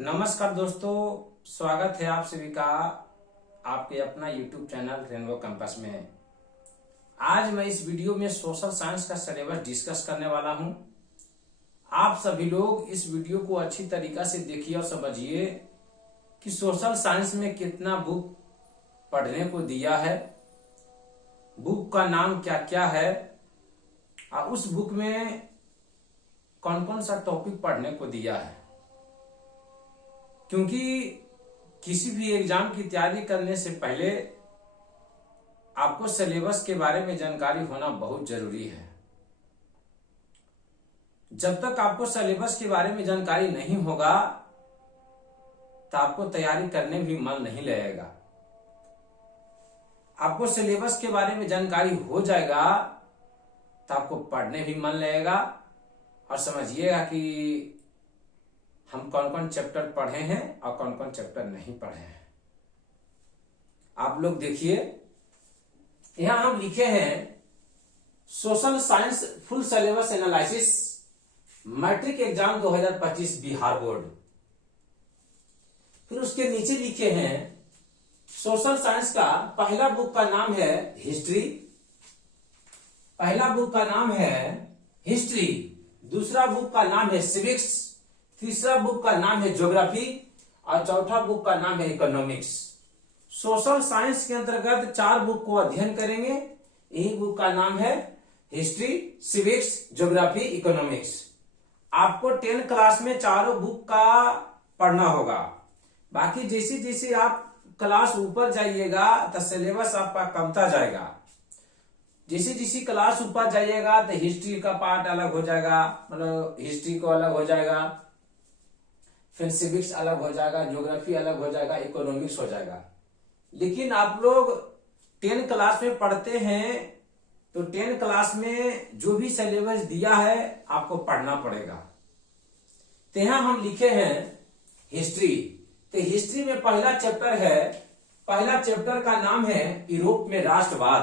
नमस्कार दोस्तों, स्वागत है आप सभी का आपके अपना YouTube चैनल रेनबो कैंपस में। आज मैं इस वीडियो में सोशल साइंस का सिलेबस डिस्कस करने वाला हूं। आप सभी लोग इस वीडियो को अच्छी तरीका से देखिए और समझिए कि सोशल साइंस में कितना बुक पढ़ने को दिया है, बुक का नाम क्या क्या है और उस बुक में कौन कौन सा टॉपिक पढ़ने को दिया है। क्योंकि किसी भी एग्जाम की तैयारी करने से पहले आपको सिलेबस के बारे में जानकारी होना बहुत जरूरी है। जब तक आपको सिलेबस के बारे में जानकारी नहीं होगा तो आपको तैयारी करने भी मन नहीं लगेगा। आपको सिलेबस के बारे में जानकारी हो जाएगा तो आपको पढ़ने भी मन लगेगा। और समझिएगा कि हम कौन कौन चैप्टर पढ़े हैं और कौन कौन चैप्टर नहीं पढ़े हैं। आप लोग देखिए, यहां हम लिखे हैं social science full syllabus analysis matric exam 2025 Bihar board. फिर उसके नीचे लिखे हैं सोशल साइंस का पहला बुक का नाम है हिस्ट्री। पहला बुक का नाम है हिस्ट्री, दूसरा बुक का नाम है सिविक्स, तीसरा बुक का नाम है ज्योग्राफी और चौथा बुक का नाम है इकोनॉमिक्स। सोशल साइंस के अंतर्गत 4 बुक को अध्ययन करेंगे। यही बुक का नाम है हिस्ट्री, सिविक्स, ज्योग्राफी, इकोनॉमिक्स। आपको 10 क्लास में चारों बुक का पढ़ना होगा। बाकी जैसे जैसे आप क्लास ऊपर जाइएगा तो सिलेबस आपका कमता जाएगा। जैसे जैसे क्लास ऊपर जाइएगा तो हिस्ट्री का पार्ट अलग हो जाएगा, मतलब हिस्ट्री को अलग हो जाएगा, फिर सिविक्स अलग हो जाएगा, ज्योग्राफी अलग हो जाएगा, इकोनॉमिक्स हो जाएगा। लेकिन आप लोग 10 क्लास में पढ़ते हैं तो 10 क्लास में जो भी सिलेबस दिया है आपको पढ़ना पड़ेगा। तो यहां हम लिखे हैं हिस्ट्री। तो हिस्ट्री में पहला चैप्टर है, पहला चैप्टर का नाम है यूरोप में राष्ट्रवाद।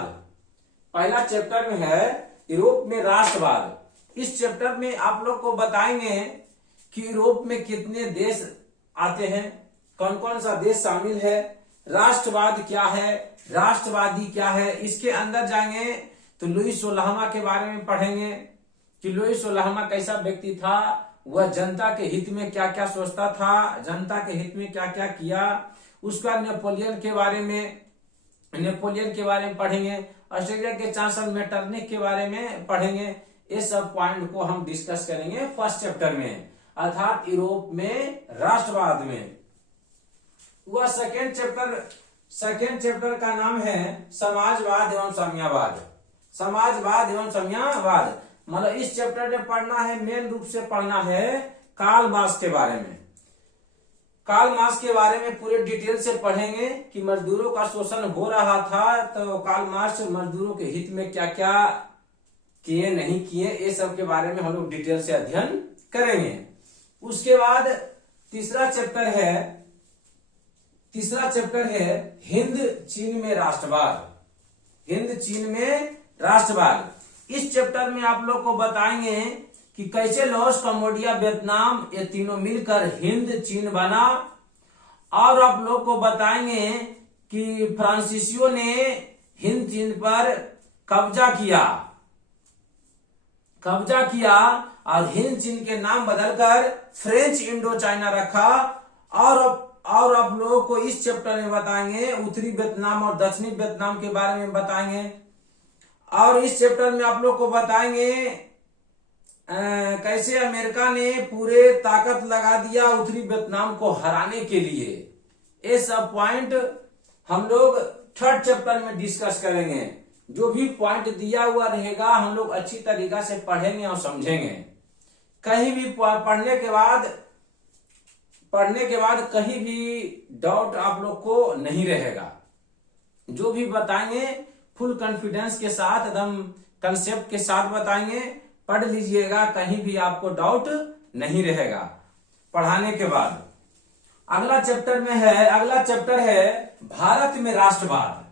पहला चैप्टर में है यूरोप में राष्ट्रवाद। इस चैप्टर में आप लोग को बताएंगे कि यूरोप में कितने देश आते हैं, कौन कौन सा देश शामिल है, राष्ट्रवाद क्या है, राष्ट्रवादी क्या है। इसके अंदर जाएंगे तो लुईस सोलहमा के बारे में पढ़ेंगे कि लुईस सोलहमा कैसा व्यक्ति था, वह जनता के हित में क्या क्या सोचता था, जनता के हित में क्या क्या किया। उसका नेपोलियन के बारे में पढ़ेंगे। ऑस्ट्रेलिया के चांसलर मेटरनिख के बारे में पढ़ेंगे। ये सब पॉइंट को हम डिस्कस करेंगे फर्स्ट चैप्टर में, अर्थात यूरोप में राष्ट्रवाद में। वह सेकेंड चैप्टर का नाम है समाजवाद एवं साम्यवाद। समाजवाद एवं साम्यवाद मतलब इस चैप्टर में पढ़ना है, मेन रूप से पढ़ना है कार्ल मार्क्स के बारे में। कार्ल मार्क्स के बारे में पूरे डिटेल से पढ़ेंगे कि मजदूरों का शोषण हो रहा था तो कार्ल मार्क्स मजदूरों के हित में क्या क्या किए नहीं किए, ये सब के बारे में हम लोग डिटेल से अध्ययन करेंगे। उसके बाद तीसरा चैप्टर है हिंद चीन में राष्ट्रवाद। हिंद चीन में राष्ट्रवाद। इस चैप्टर में आप लोग को बताएंगे कि कैसे लाओस, कंबोडिया, वियतनाम ये तीनों मिलकर हिंद चीन बना। और आप लोग को बताएंगे कि फ्रांसीसियों ने हिंद चीन पर कब्जा किया और हिंद चीन के नाम बदलकर फ्रेंच इंडो चाइना रखा। और आप लोगों को इस चैप्टर में बताएंगे उत्तरी वियतनाम और दक्षिणी वियतनाम के बारे में बताएंगे। और इस चैप्टर में आप लोग को बताएंगे कैसे अमेरिका ने पूरे ताकत लगा दिया उत्तरी वियतनाम को हराने के लिए। ये सब पॉइंट हम लोग थर्ड चैप्टर में डिस्कस करेंगे। जो भी पॉइंट दिया हुआ रहेगा हम लोग अच्छी तरीका से पढ़ेंगे और समझेंगे। कहीं भी पढ़ने के बाद कहीं भी डाउट आप लोग को नहीं रहेगा। जो भी बताएंगे फुल कॉन्फिडेंस के साथ, एकदम कंसेप्ट के साथ बताएंगे। पढ़ लीजिएगा, कहीं भी आपको डाउट नहीं रहेगा पढ़ाने के बाद। अगला चैप्टर है भारत में राष्ट्रवाद।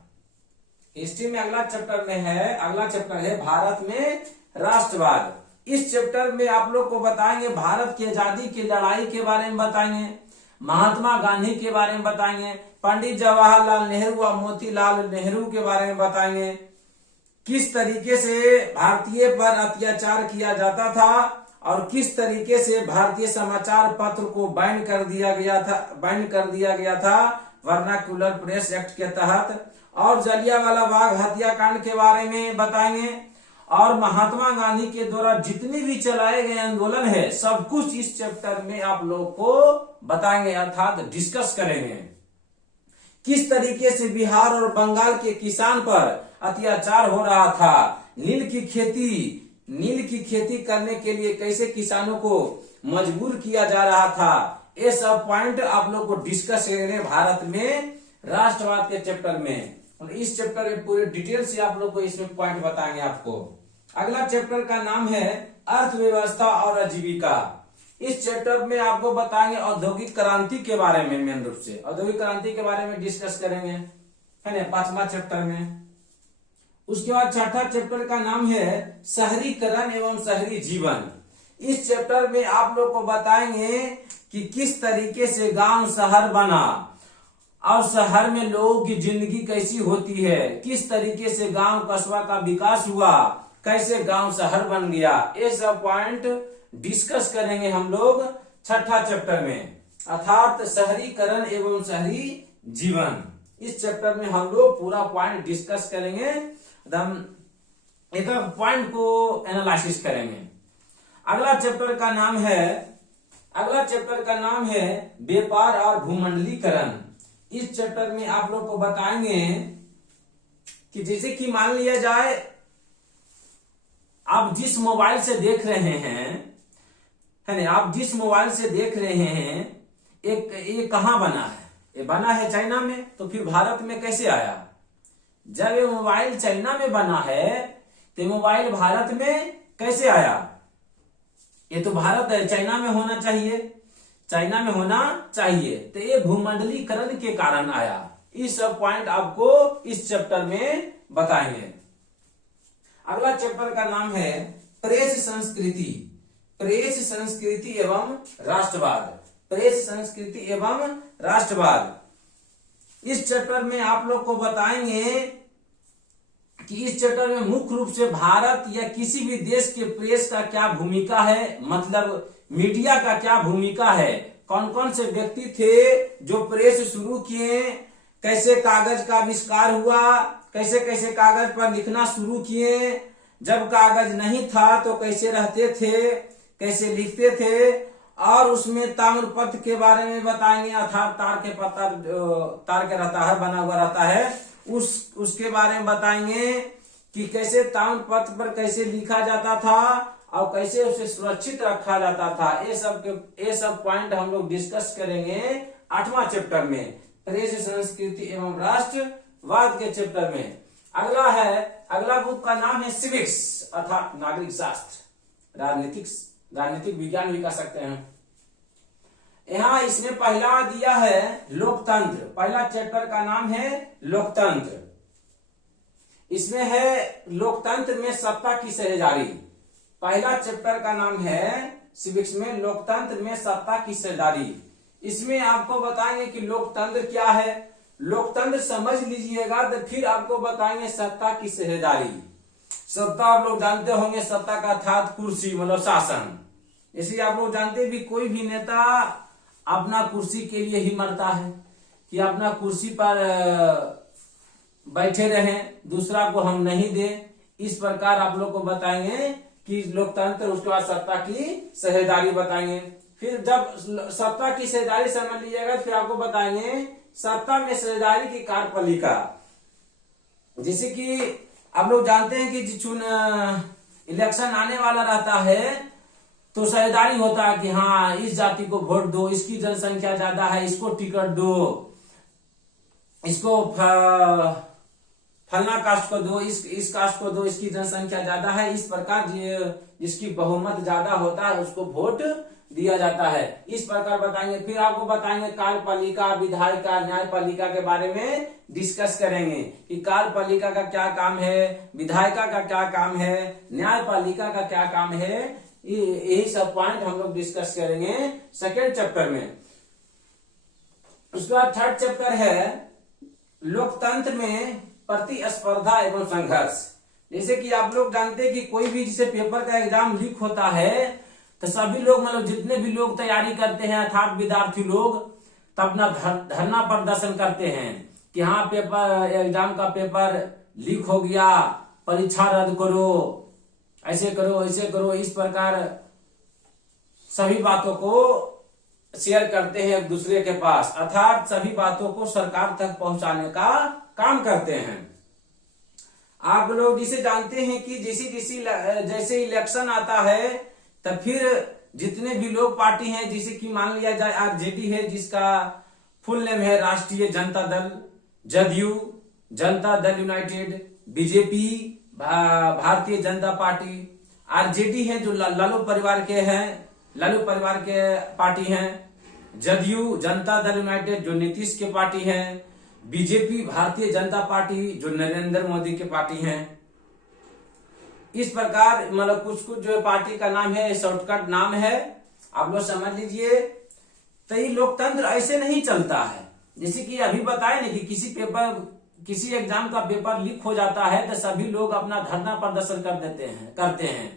हिस्ट्री में अगला चैप्टर है भारत में राष्ट्रवाद। इस चैप्टर में आप लोग को बताएंगे भारत की आजादी की लड़ाई के बारे में बताएंगे। महात्मा गांधी के बारे में बताएंगे, पंडित जवाहरलाल नेहरू और मोतीलाल नेहरू के बारे में बताएंगे, किस तरीके से भारतीय पर अत्याचार किया जाता था और किस तरीके से भारतीय समाचार पत्र को बैन कर दिया गया था वर्नाक्युलर प्रेस एक्ट के तहत, और जलियांवाला बाग हत्याकांड के बारे में बताएंगे, और महात्मा गांधी के द्वारा जितने भी चलाए गए आंदोलन है सब कुछ इस चैप्टर में आप लोग को बताएंगे, अर्थात डिस्कस करेंगे। किस तरीके से बिहार और बंगाल के किसान पर अत्याचार हो रहा था, नील की खेती करने के लिए कैसे किसानों को मजबूर किया जा रहा था, ये सब पॉइंट आप लोग को डिस्कस करेंगे भारत में राष्ट्रवाद के चैप्टर में। और इस चैप्टर में पूरे डिटेल से आप लोग को इसमें पॉइंट बताएंगे आपको। अगला चैप्टर का नाम है अर्थव्यवस्था और आजीविका। इस चैप्टर में आपको बताएंगे औद्योगिक क्रांति के बारे में, मेन रूप से औद्योगिक क्रांति के बारे में डिस्कस करेंगे, है ना, 5वां चैप्टर में। उसके बाद 6ठा चैप्टर का नाम है शहरीकरण एवं शहरी जीवन। इस चैप्टर में आप लोग को बताएंगे कि किस तरीके से गांव शहर बना और शहर में लोगों की जिंदगी कैसी होती है, किस तरीके से गांव कस्बा का विकास हुआ, कैसे गांव शहर बन गया, ये सब पॉइंट डिस्कस करेंगे हम लोग 6ठा चैप्टर में, अर्थात शहरीकरण एवं शहरी जीवन। इस चैप्टर में हम लोग पूरा पॉइंट डिस्कस करेंगे, एकदम एक पॉइंट को एनालिसिस करेंगे। अगला चैप्टर का नाम है व्यापार और भूमंडलीकरण। इस चैप्टर में आप लोग को बताएंगे कि जैसे कि मान लिया जाए आप जिस मोबाइल से देख रहे हैं, है ना, आप जिस मोबाइल से देख रहे हैं ये कहाँ बना है, ये बना है चाइना में, तो फिर भारत में कैसे आया? जब ये मोबाइल चाइना में बना है तो मोबाइल भारत में कैसे आया? ये तो भारत है, चाइना में होना चाहिए, तो ये भूमंडलीकरण के कारण आया। इस सब पॉइंट आपको इस चैप्टर में बताएंगे। अगला चैप्टर का नाम है प्रेस संस्कृति एवं राष्ट्रवाद। इस चैप्टर में आप लोग को बताएंगे कि इस चैप्टर में मुख्य रूप से भारत या किसी भी देश के प्रेस का क्या भूमिका है, मतलब मीडिया का क्या भूमिका है, कौन कौन से व्यक्ति थे जो प्रेस शुरू किए, कैसे कागज का आविष्कार हुआ, कैसे कैसे कागज पर लिखना शुरू किए, जब कागज नहीं था तो कैसे रहते थे, कैसे लिखते थे, और उसमें ताम्रपत्र के बारे में बताएंगे, अर्थात तार के रताहर बना हुआ रहता है, उसके बारे में बताएंगे कि कैसे ताम्रपत्र पर कैसे लिखा जाता था और कैसे उसे सुरक्षित रखा जाता था। ये सब पॉइंट हम लोग डिस्कस करेंगे 8वां चैप्टर में, प्रेस संस्कृति एवं राष्ट्रवाद के चैप्टर में। अगला बुक का नाम है सिविक्स, अर्थात नागरिक शास्त्र, राजनीतिक विज्ञान भी कह सकते हैं। यहाँ इसने पहला दिया है लोकतंत्र। पहला चैप्टर का नाम है लोकतंत्र। इसमें है लोकतंत्र में सत्ता की साझेदारी। पहला चैप्टर का नाम है सिविक्स में लोकतंत्र में सत्ता की साझेदारी। इसमें आपको बताएंगे कि लोकतंत्र क्या है, लोकतंत्र समझ लीजिएगा तो फिर आपको बताएंगे सत्ता की साझेदारी। सत्ता आप लोग जानते होंगे, सत्ता का अर्थात कुर्सी, मतलब शासन। इसलिए आप लोग जानते भी कोई भी नेता अपना कुर्सी के लिए ही मरता है कि अपना कुर्सी पर बैठे रहें, दूसरा को हम नहीं दें। इस प्रकार आप लोग को बताएंगे कि लोकतंत्र, उसके बाद सत्ता की साझेदारी बताएंगे। फिर जब सत्ता की साझेदारी समझ लीजिएगा फिर आपको बताएंगे सत्ता में साझेदारी की कार्यपालिका। जैसे कि आप लोग जानते हैं कि इलेक्शन आने वाला रहता है तो साझेदारी होता है कि हाँ इस जाति को वोट दो, इसकी जनसंख्या ज्यादा है, इसको टिकट दो, इसको फलना कास्ट को दो, इस कास्ट को दो, इसकी जनसंख्या ज्यादा है। इस प्रकार जिसकी बहुमत ज्यादा होता है उसको वोट दिया जाता है। इस प्रकार बताएंगे। फिर आपको बताएंगे कार्यपालिका, विधायिका, न्यायपालिका के बारे में डिस्कस करेंगे कि कार्यपालिका का क्या काम है, विधायिका का क्या काम है, न्यायपालिका का क्या काम है। यही सब पॉइंट हम लोग डिस्कस करेंगे सेकेंड चैप्टर में। उसके बाद थर्ड चैप्टर है लोकतंत्र में प्रतिस्पर्धा एवं संघर्ष। जैसे कि आप लोग जानते हैं कि कोई भी जैसे पेपर का एग्जाम लीक होता है तो सभी लोग मतलब जितने भी लोग तैयारी करते हैं अर्थात विद्यार्थी लोग तब अपना धरना प्रदर्शन करते हैं कि हाँ पेपर एग्जाम का पेपर लीक हो गया, परीक्षा रद्द करो, ऐसे करो ऐसे करो, इस प्रकार सभी बातों को शेयर करते हैं एक दूसरे के पास, अर्थात सभी बातों को सरकार तक पहुंचाने का काम करते हैं। आप लोग जिसे जानते हैं कि जैसे इलेक्शन आता है तो फिर जितने भी लोग पार्टी हैं, जैसे कि मान लिया जाए आरजेडी है जिसका फुल नेम है राष्ट्रीय Janata Dal, JDU, Janata Dal United, BJP, Bharatiya Janata party, RJD है जो लालू परिवार के हैं, लालू परिवार के पार्टी हैं, जदयू जनता दल यूनाइटेड जो नीतीश के पार्टी हैं, बीजेपी भारतीय जनता पार्टी जो नरेंद्र मोदी के पार्टी हैं। इस प्रकार मतलब कुछ कुछ जो पार्टी का नाम है शॉर्टकट नाम है, आप लोग समझ लीजिए। तो ये लोकतंत्र ऐसे नहीं चलता है जैसे कि अभी बताए ना कि किसी एग्जाम का पेपर लीक हो जाता है तो सभी लोग अपना धरना प्रदर्शन करते हैं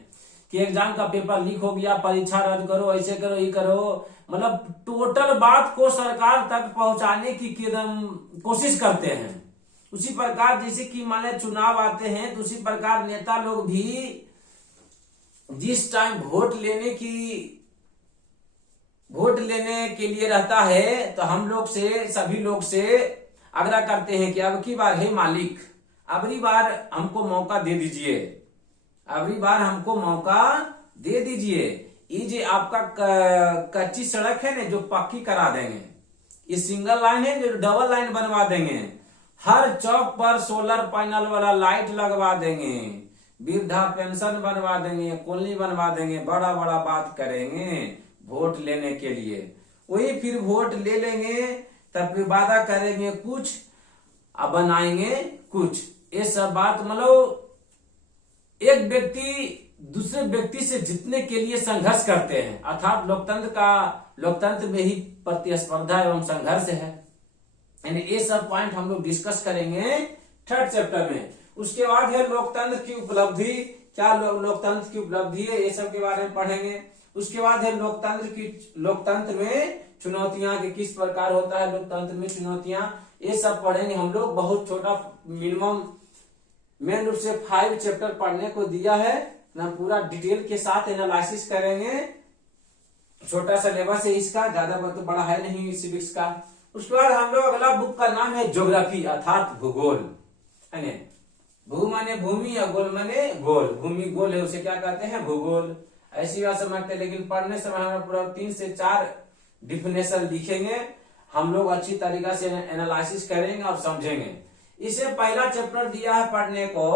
कि एग्जाम का पेपर लीक हो गया, परीक्षा रद्द करो, ऐसे करो ये करो, मतलब टोटल बात को सरकार तक पहुंचाने की कोशिश करते हैं। उसी प्रकार जैसे कि माने चुनाव आते हैं तो उसी प्रकार नेता लोग भी जिस टाइम वोट लेने के लिए रहता है तो हम लोग से सभी लोग से आग्रह करते हैं कि अब की बार हे मालिक अबरी बार हमको मौका दे दीजिए, अबरी बार हमको मौका दे दीजिए। ये जो आपका कच्ची सड़क है ना जो पक्की करा देंगे, ये सिंगल लाइन है जो डबल लाइन बनवा देंगे, हर चौक पर सोलर पैनल वाला लाइट लगवा देंगे, वृद्धा पेंशन बनवा देंगे, कॉलोनी बनवा देंगे, बड़ा बड़ा बात करेंगे वोट लेने के लिए। वही फिर वोट ले लेंगे तब फिर वादा करेंगे कुछ अब बनाएंगे कुछ। ये सब बात मतलब एक व्यक्ति दूसरे व्यक्ति से जीतने के लिए संघर्ष करते हैं, अर्थात लोकतंत्र में ही प्रतिस्पर्धा एवं संघर्ष है। यानी ये सब पॉइंट हम लोग डिस्कस करेंगे थर्ड चैप्टर में। उसके बाद है लोकतंत्र की उपलब्धि, क्या लोकतंत्र की उपलब्धि है ये सब के बारे में पढ़ेंगे। उसके बाद है लोकतंत्र में चुनौतियां कि किस प्रकार होता है लोकतंत्र में चुनौतियां, ये सब पढ़ेंगे हम लोग। बहुत छोटा मिनिमम मेन रूप से 5 चैप्टर पढ़ने को दिया है ना, पूरा डिटेल के साथ एनालिसिस करेंगे। छोटा सिलेबस है इसका, ज्यादा तो बड़ा है नहीं सिविक्स का। उसके बाद हम लोग अगला बुक का नाम है ज्योग्राफी अर्थात भूगोल, है ना। भू माने भूमि और गोल माने गोल, भूमि गोल है उसे क्या कहते हैं भूगोल। ऐसी बात समझते हैं, लेकिन पढ़ने समय हमें पूरा 3 से 4 डिफिनेशन लिखेंगे, हम लोग अच्छी तरीका से एनालिसिस करेंगे और समझेंगे। इसे पहला चैप्टर दिया है पढ़ने को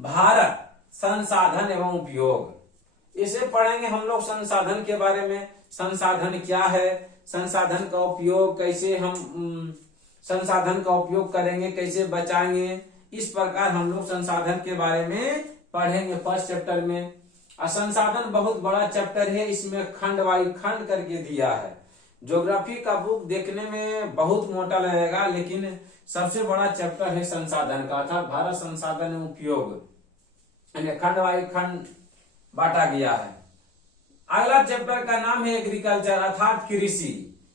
भारत संसाधन एवं उपयोग। इसे पढ़ेंगे हम लोग संसाधन के बारे में, संसाधन क्या है, संसाधन का उपयोग कैसे हम संसाधन का उपयोग करेंगे, कैसे बचाएंगे, इस प्रकार हम लोग संसाधन के बारे में पढ़ेंगे फर्स्ट चैप्टर में। और संसाधन बहुत बड़ा चैप्टर है, इसमें खंड वाई खंड करके दिया है। ज्योग्राफी का बुक देखने में बहुत मोटा लगेगा, लेकिन सबसे बड़ा चैप्टर है संसाधन का, अर्थात भारत संसाधन उपयोग, खंड वाई खंड बांटा गया है। अगला चैप्टर का नाम है एग्रीकल्चर अर्थात कृषि।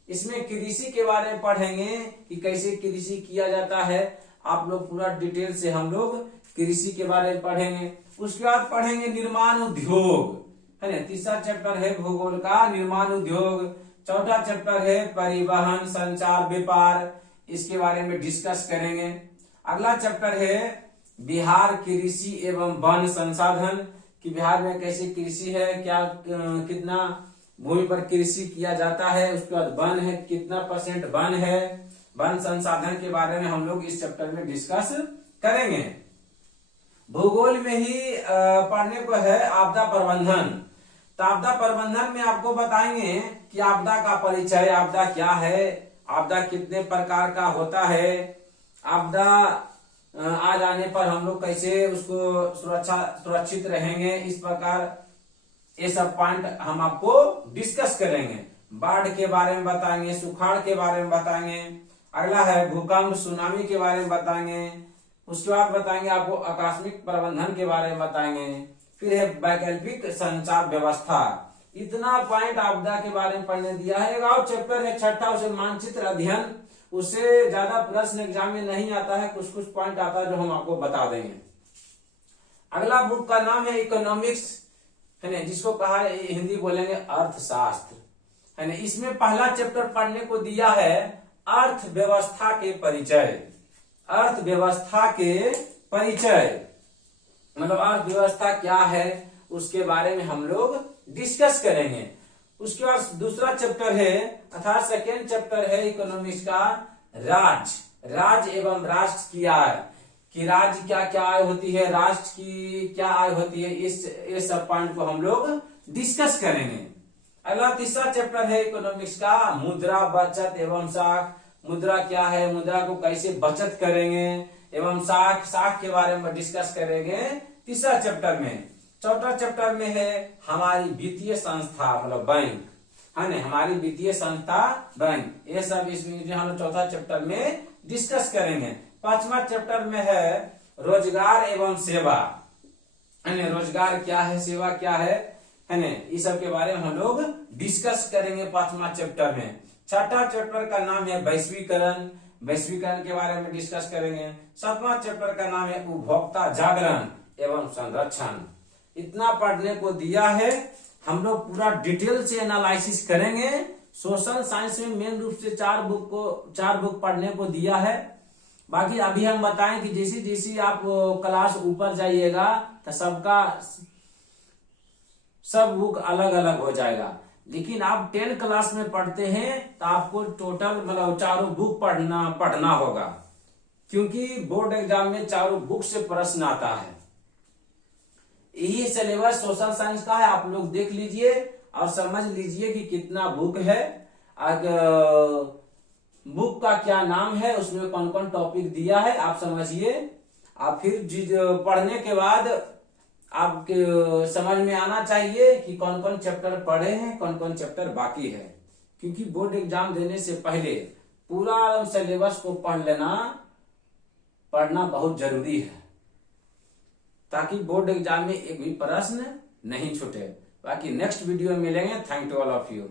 इसमें कृषि के बारे में पढ़ेंगे कि कैसे कृषि किया जाता है। आप लोग पूरा डिटेल से हम लोग कृषि के बारे में पढ़ेंगे। उसके बाद पढ़ेंगे निर्माण उद्योग, है ना। तीसरा चैप्टर है भूगोल का निर्माण उद्योग। चौथा चैप्टर है परिवहन संचार व्यापार, इसके बारे में डिस्कस करेंगे। अगला चैप्टर है बिहार कृषि एवं वन संसाधन, कि बिहार में कैसे कृषि है, क्या कितना भूमि पर कृषि किया जाता है। उसके बाद वन है, कितना % वन है, वन संसाधन के बारे में हम लोग इस चैप्टर में डिस्कस करेंगे। भूगोल में ही पढ़ने को है आपदा प्रबंधन। तो आपदा प्रबंधन में आपको बताएंगे कि आपदा का परिचय, आपदा क्या है, आपदा कितने प्रकार का होता है, आपदा आ जाने पर हम लोग कैसे उसको सुरक्षित रहेंगे, इस प्रकार ये सब पॉइंट हम आपको डिस्कस करेंगे। बाढ़ के बारे में बताएंगे, सुखाड़ के बारे में बताएंगे। अगला है भूकंप सुनामी के बारे में बताएंगे। उसके बाद बताएंगे आपको आकस्मिक प्रबंधन के बारे में बताएंगे। फिर है वैकल्पिक संचार व्यवस्था। इतना पॉइंट आपदा के बारे में पढ़ने दिया है। एक और चैप्टर है छठा, उसे मानचित्र अध्ययन। उससे ज्यादा प्रश्न एग्जाम में नहीं आता है, कुछ कुछ पॉइंट आता है जो हम आपको बता देंगे। अगला बुक का नाम है इकोनॉमिक्स, है ना, जिसको कहा है हिंदी बोलेंगे अर्थशास्त्र, है ना। इसमें पहला चैप्टर पढ़ने को दिया है अर्थव्यवस्था के परिचय। अर्थव्यवस्था के परिचय मतलब अर्थव्यवस्था क्या है उसके बारे में हम लोग डिस्कस करेंगे। उसके बाद दूसरा चैप्टर है अर्थात सेकेंड चैप्टर है इकोनॉमिक्स का राज्य एवं राष्ट्र की आय, कि राज्य क्या क्या आय होती है, राष्ट्र की क्या आय होती है, इस सब पॉइंट को हम लोग डिस्कस करेंगे। अगला तीसरा चैप्टर है इकोनॉमिक्स का मुद्रा बचत एवं साख। मुद्रा क्या है, मुद्रा को कैसे बचत करेंगे एवं साख के बारे में डिस्कस करेंगे तीसरा चैप्टर में। चौथा चैप्टर में है हमारी वित्तीय संस्था मतलब बैंक, है ना, हमारी वित्तीय संस्था बैंक। ये सब इसमें हम लोग चौथा चैप्टर में डिस्कस करेंगे। पांचवा चैप्टर में है रोजगार एवं सेवा, है ना, रोजगार क्या है, सेवा क्या है ना, इस सब के बारे में हम लोग डिस्कस करेंगे पांचवा चैप्टर में। छठा चैप्टर का नाम है वैश्वीकरण, वैश्वीकरण के बारे में डिस्कस करेंगे। सातवां चैप्टर का नाम है उपभोक्ता जागरण एवं संरक्षण। इतना पढ़ने को दिया है, हम लोग पूरा डिटेल से एनालिसिस करेंगे। सोशल साइंस में मेन रूप से चार बुक पढ़ने को दिया है। बाकी अभी हम बताएं कि जैसे जैसे आप क्लास ऊपर जाइएगा तो सब बुक अलग अलग हो जाएगा। लेकिन आप 10 क्लास में पढ़ते हैं तो आपको टोटल मतलब चारों बुक पढ़ना होगा, क्योंकि बोर्ड एग्जाम में चारों बुक से प्रश्न आता है। यही सिलेबस सोशल साइंस का है, आप लोग देख लीजिए और समझ लीजिए कि कितना बुक है, बुक का क्या नाम है, उसमें कौन कौन टॉपिक दिया है आप समझिए। आप फिर पढ़ने के बाद आपके समझ में आना चाहिए कि कौन कौन चैप्टर पढ़े हैं, कौन कौन चैप्टर बाकी है। क्योंकि बोर्ड एग्जाम देने से पहले पूरा सिलेबस को पढ़ना बहुत जरूरी है, ताकि बोर्ड एग्जाम में एक भी प्रश्न नहीं छूटे। बाकी नेक्स्ट वीडियो में मिलेंगे। Thank you all of you.